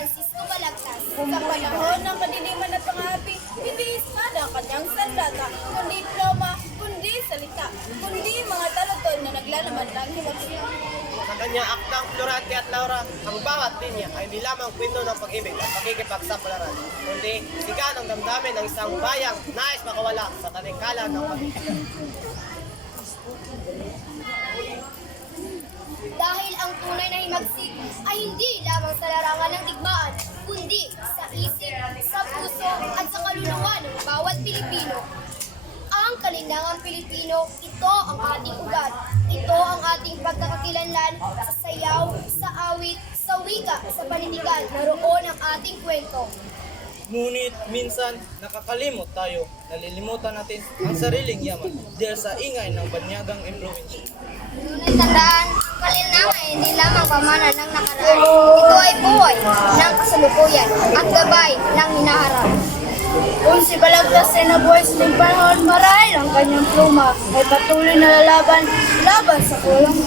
Francisco Balagtas. Sa panahon ng kadiliman at pangapi, hindi ismada ang kanyang sandata, kundi diploma, kundi salita, kundi mga talutod na naglalaman ng himagsik. Sa kanyang aktang Florante at Laura, ang bawat linya ay hindi lamang kwento ng pag-ibig at pakikipagsapalaran, kundi siga ng damdamin ng isang bayang nais makawala sa tanikala ng pag-ibig. Dahil ang tunay na himagsik ay hindi lamang sa larangan ng digmaan, kundi sa isip, sa puso at sa kaluluwa ng bawat Pilipino. Ang kalindangang Pilipino, ito ang ating ugat. Ito ang ating pagkakakilanlan sa sayaw, sa awit, sa wika, sa panitikan. Naroon ang ating kwento. Ngunit minsan nakakalimot tayo, nalilimutan natin ang sariling yaman dahil sa ingay ng banyagang impluensya. Ngunit tandaan, ang kalindangan ay hindi lamang pamana ng nakaraan. Ito ay buhay ng kasalukuyan at gabay ng hinaharap. Kung si Balagtas ay nabuhay sa ating panahon, marahil ang kanyang pluma ay patuloy na laban sa kulang,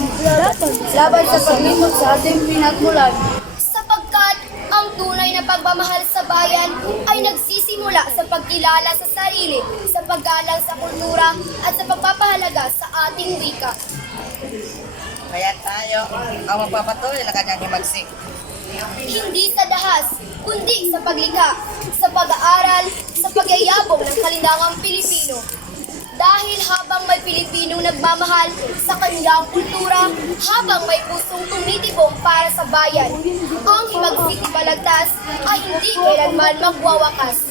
laban sa paglimot sa ating pinagmulan. Sapagkat ang tunay na pagmamahal sa bayan ay nagsisimula sa pagkilala sa sarili, sa paggalang sa kultura at sa pagpapahalaga sa ating wika. Kaya tayo ang magpapatuloy na kanyang himagsik. Hindi sa dahas, kundi sa paglikha, sa pag-aaral, sa pagyayabong ng kalindangang Pilipino. Dahil habang may Pilipinong nagmamahal sa kanilang kultura, habang may pusong tumitibong para sa bayan, ang himagsik ni Balagtas ay hindi kailanman magwawakas.